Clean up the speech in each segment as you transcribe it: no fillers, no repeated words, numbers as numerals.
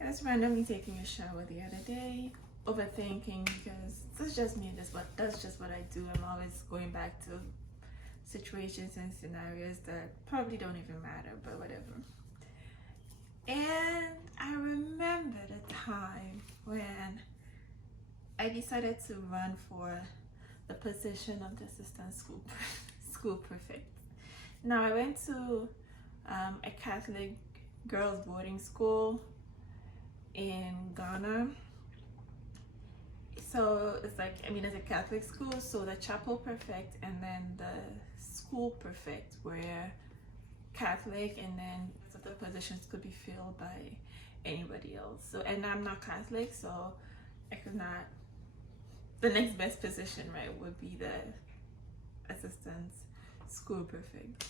I was randomly taking a shower the other day, overthinking because that's just me. That's just what I do. I'm always going back to situations and scenarios that probably don't even matter, but whatever. And I remember the time when I decided to run for the position of the assistant school prefect. Now I went to a Catholic girls boarding school in Ghana. So it's like, I mean, it's a Catholic school, so the chapel prefect and then the school prefect were Catholic, and then the positions could be filled by anybody else. So, and I'm not Catholic, so I could not. The next best position, right, would be the assistant school prefect.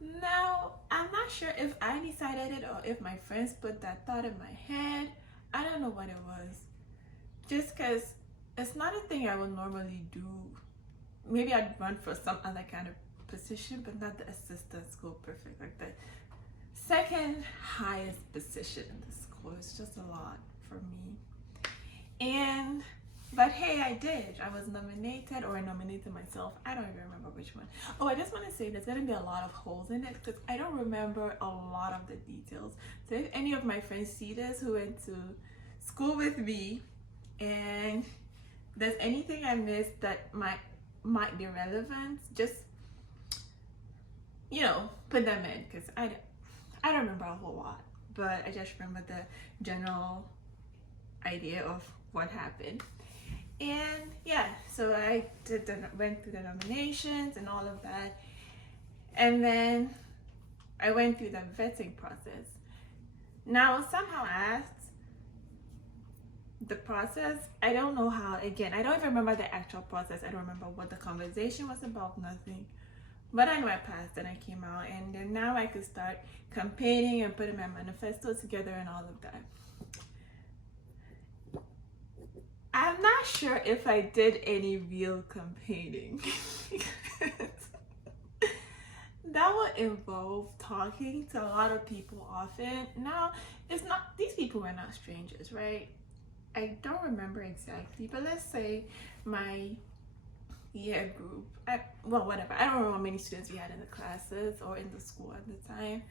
Now, I'm not sure if I decided it or if my friends put that thought in my head. I don't know what it was. Just because it's not a thing I would normally do. Maybe I'd run for some other kind of position, but not the assistant school prefect. Like the second highest position in the school. It's just a lot for me. But hey, I did. I was nominated, or I nominated myself. I don't even remember which one. Oh, I just want to say there's going to be a lot of holes in it because I don't remember a lot of the details. So if any of my friends see this who went to school with me and there's anything I missed that might be relevant, just, put them in, because I don't remember a whole lot, but I just remember the general idea of what happened. And yeah, so I went through the nominations and all of that, and then I went through the vetting process. Now, somehow I asked the process. I don't know how, again, I don't even remember the actual process. I don't remember what the conversation was about, nothing. But I know I passed and I came out, and then now I could start campaigning and putting my manifesto together and all of that. I'm not sure if I did any real campaigning. That would involve talking to a lot of people often. Now, these people were not strangers, right? I don't remember exactly, but let's say my year group, whatever. I don't remember how many students we had in the classes or in the school at the time.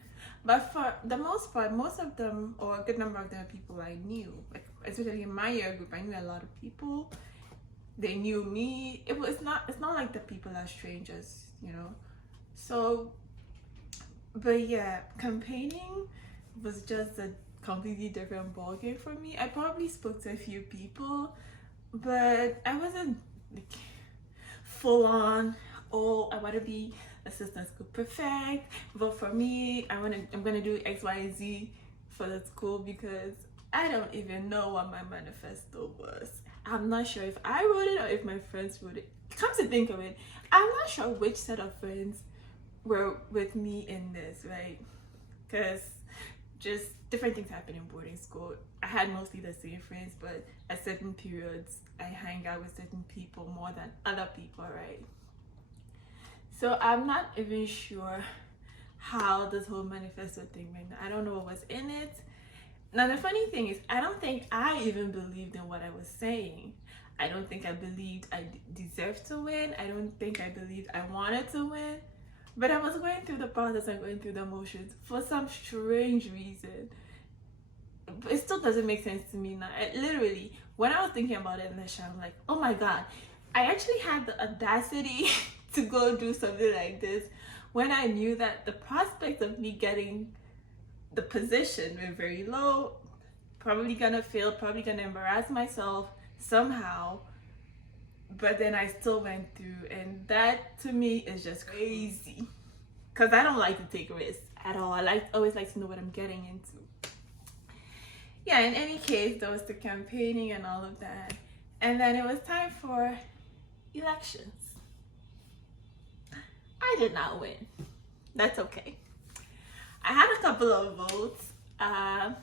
But for the most part, most of them, or a good number of them, are people I knew. Like, especially in my year group, I knew a lot of people. They knew me. It's not like the people are strangers, So, but yeah, campaigning was just a completely different ballgame for me. I probably spoke to a few people, but I wasn't like full on, I want to be assistant school prefect, vote for me, I'm gonna do X, Y, and Z for the school, because I don't even know what my manifesto was. I'm not sure if I wrote it or if my friends wrote it. Come to think of it, I'm not sure which set of friends were with me in this, right? Because just different things happen in boarding school. I had mostly the same friends, but at certain periods I hang out with certain people more than other people, right? So I'm not even sure how this whole manifesto thing went. I don't know what was in it. Now the funny thing is, I don't think I even believed in what I was saying. I don't think I believed I deserved to win. I don't think I believed I wanted to win. But I was going through the process and going through the motions for some strange reason. It still doesn't make sense to me now. Literally, when I was thinking about it in the show, I'm like, oh my God, I actually had the audacity to go do something like this when I knew that the prospects of me getting the position were very low, probably gonna fail, probably gonna embarrass myself somehow. But then I still went through, and that to me is just crazy, because I don't like to take risks at all. I always like to know what I'm getting into. Yeah, in any case, there was the campaigning and all of that, and then it was time for elections. I did not win. That's okay. I had a couple of votes. I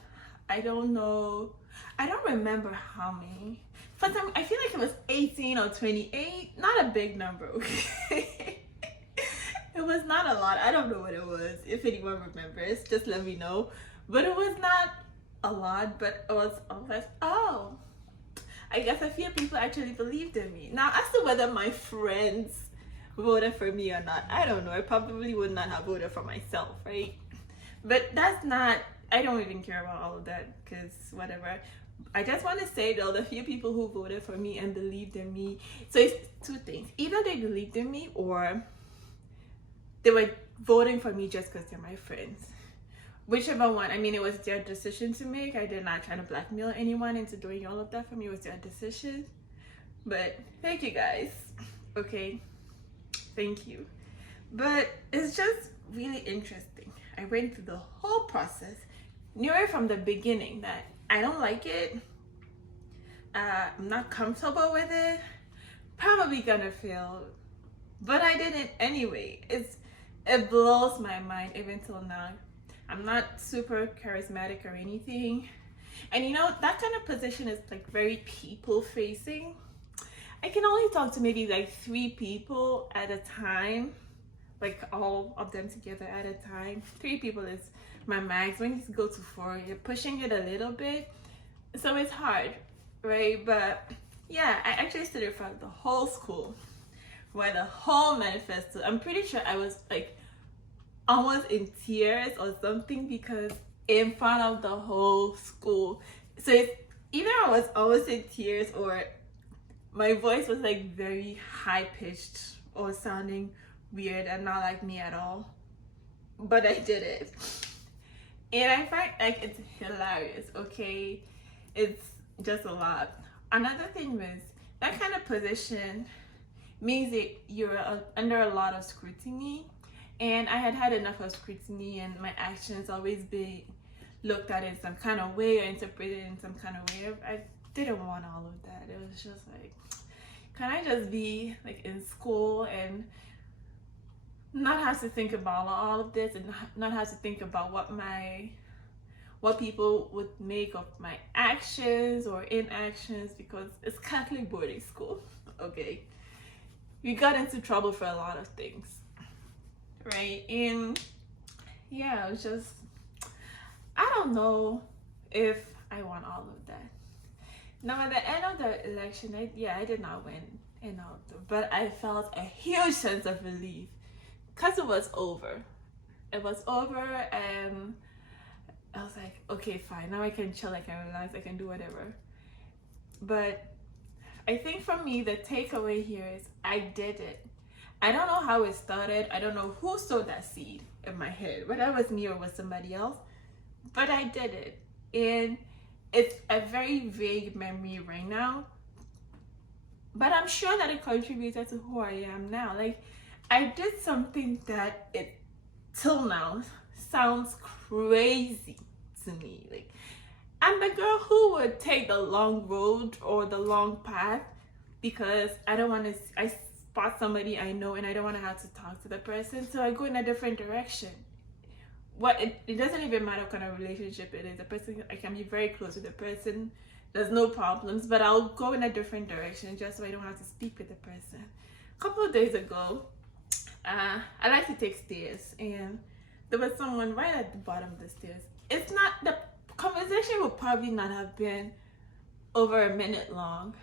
don't know. I don't remember how many. For some, I feel like it was 18 or 28. Not a big number, okay? It was not a lot. I don't know what it was. If anyone remembers, just let me know. But it was not a lot, but I was like, oh, I guess a few people actually believed in me. Now, as to whether my friends voted for me or not, I don't know. I probably would not have voted for myself, right? But that's not, I don't even care about all of that, because whatever. I just want to say though, the few people who voted for me and believed in me, so it's two things. Either they believed in me or they were voting for me just because they're my friends. Whichever one. I mean, it was their decision to make. I did not try to blackmail anyone into doing all of that for me. It was their decision. But thank you guys. Okay. Thank you. But it's just really interesting. I went through the whole process, knew it from the beginning that I don't like it. I'm not comfortable with it. Probably gonna fail. But I did it anyway. It blows my mind even till now. I'm not super charismatic or anything. And you know, that kind of position is like very people facing. I can only talk to maybe like 3 people at a time, like all of them together at a time. 3 people is my max. When you go to 4, you're pushing it a little bit. So it's hard, right? But yeah, I actually stood in front of the whole school, where the whole manifesto, I'm pretty sure I was like almost in tears or something, because in front of the whole school. So it's either I was almost in tears or my voice was like very high pitched or sounding weird and not like me at all. But I did it. And I find like it's hilarious, okay? It's just a lot. Another thing was that kind of position means that you're under a lot of scrutiny. And I had enough of scrutiny, and my actions always be looked at in some kind of way or interpreted in some kind of way. I didn't want all of that. It was just like, can I just be like in school and not have to think about all of this, and not have to think about what people would make of my actions or inactions, because it's Catholic boarding school, okay? We got into trouble for a lot of things. Right? And yeah, it was just, I don't know if I want all of that. Now at the end of the election, I did not win, but I felt a huge sense of relief because it was over. It was over, and I was like, okay, fine, now I can chill, I can relax, I can do whatever. But I think for me, the takeaway here is I did it. I don't know how it started. I don't know who sowed that seed in my head, whether it was me or was somebody else, but I did it. And it's a very vague memory right now, but I'm sure that it contributed to who I am now. Like, I did something that it till now sounds crazy to me. Like, I'm the girl who would take the long road or the long path because I don't want to, I spot somebody I know and I don't want to have to talk to the person, so I go in a different direction. It doesn't even matter what kind of relationship it is. The person, I can be very close with the person, there's no problems, but I'll go in a different direction just so I don't have to speak with the person. A couple of days ago, I like to take stairs, and there was someone right at the bottom of the stairs. It's not, the conversation would probably not have been over a minute long.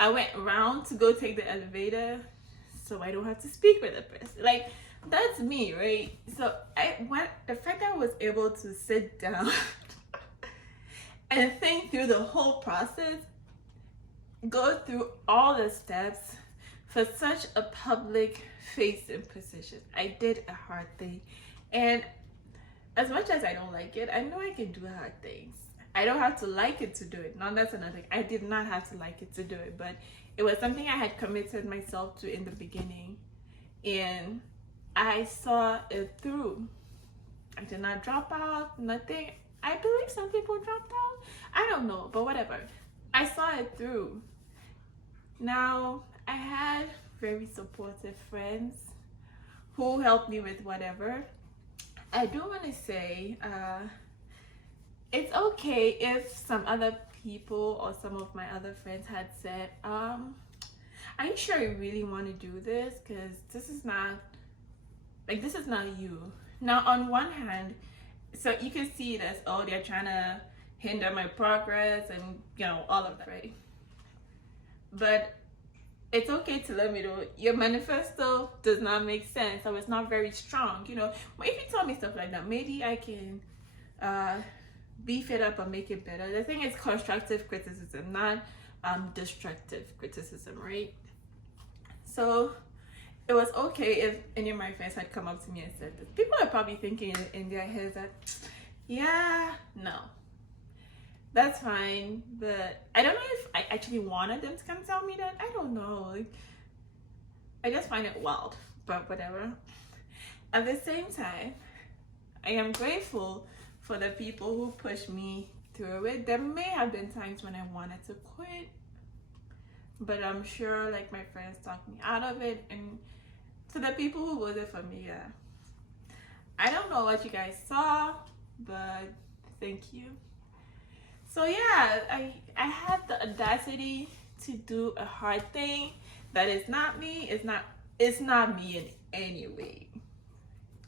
I went around to go take the elevator so I don't have to speak with the person. Like, that's me, right? So the fact that I was able to sit down and think through the whole process, go through all the steps for such a public facing position. I did a hard thing, and as much as I don't like it, I know I can do hard things. I don't have to like it to do it. Now that's another thing. I did not have to like it to do it, but it was something I had committed myself to in the beginning, and I saw it through. I did not drop out, nothing. I believe some people dropped out. I don't know, but whatever. I saw it through. Now, I had very supportive friends who helped me with whatever. I do want to say, it's okay if some other people or some of my other friends had said, are you sure you really want to do this? Because this is not you. Now, on one hand, So you can see it as, oh, they're trying to hinder my progress and, you know, all of that, right? But it's okay to let me know your manifesto does not make sense, or it's not very strong. You know, if you tell me stuff like that, maybe I can beef it up and make it better. The thing is constructive criticism, not destructive criticism, right? So it was okay if any of my friends had come up to me and said this. People are probably thinking in their heads that, yeah, no, that's fine. But I don't know if I actually wanted them to come tell me that. I don't know. Like, I just find it wild, but whatever. At the same time, I am grateful for the people who pushed me through it. There may have been times when I wanted to quit, but I'm sure like my friends talked me out of it. And to the people who voted for me, yeah, I don't know what you guys saw, but thank you. So yeah, I had the audacity to do a hard thing that is not me. It's not me in any way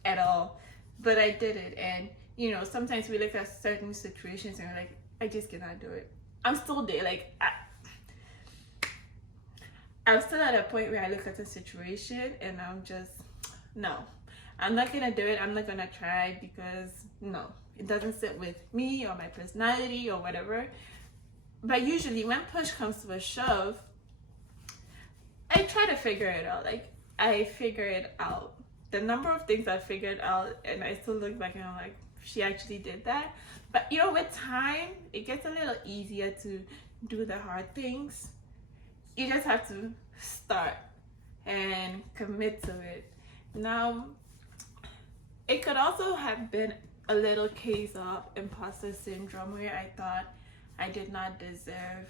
at all. But I did it, and you know, sometimes we look at certain situations and we're like, I just cannot do it. I'm still there. Like I'm still at a point where I look at the situation and I'm just, no, I'm not gonna do it. I'm not gonna try, because no, it doesn't sit with me or my personality or whatever. But usually when push comes to a shove, I try to figure it out. Like I figure it out. The number of things I figured out, and I still look back and I'm like, she actually did that. But you know, with time, it gets a little easier to do the hard things. You just have to start and commit to it. Now, it could also have been a little case of imposter syndrome, where I thought I did not deserve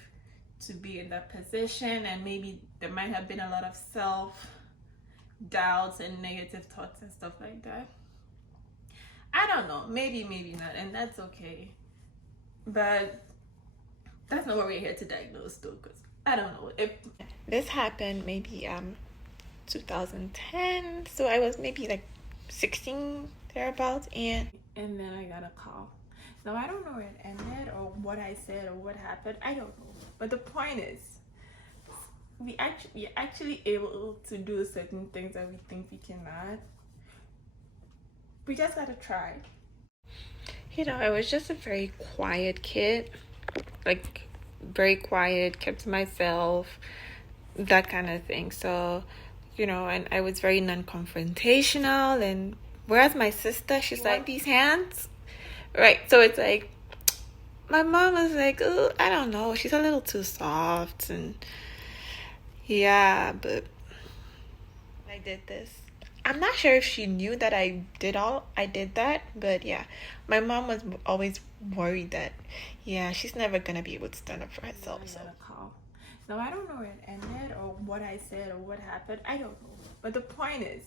to be in that position, and maybe there might have been a lot of self-doubts and negative thoughts and stuff like that. I don't know, maybe not, and that's okay. But that's not what we're here to diagnose though, because I don't know. If this happened maybe 2010, so I was maybe like 16 thereabouts, and then I got a call. Now I don't know where it ended or what I said or what happened. I don't know. But the point is, we're actually able to do certain things that we think we cannot. We just gotta try. You know, I was just a very quiet kid, like very quiet, kept to myself, that kind of thing. So, you know, and I was very non-confrontational. And whereas my sister, she's like, these hands, right? So it's like, my mom was like, oh, I don't know, she's a little too soft. And yeah, but I did this. I'm not sure if she knew that I did that, but yeah, my mom was always worried that, yeah, she's never gonna be able to stand up for herself. So call. Now I don't know where it ended or what I said or what happened. I don't know. But the point is,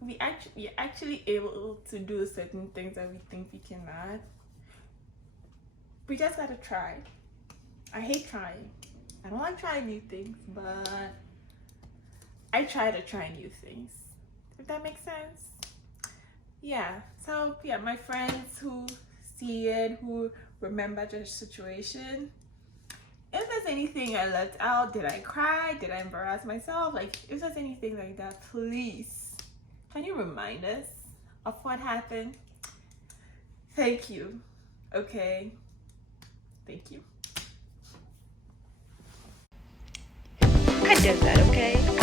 we're actually able to do certain things that we think we cannot. We just gotta try. I hate trying. I don't like trying new things, but I try to try new things, if that makes sense. Yeah, so yeah, my friends who see it, who remember the situation, if there's anything I left out, did I cry, did I embarrass myself, like if there's anything like that, please, can you remind us of what happened? Thank you. Okay, thank you. I did that, okay?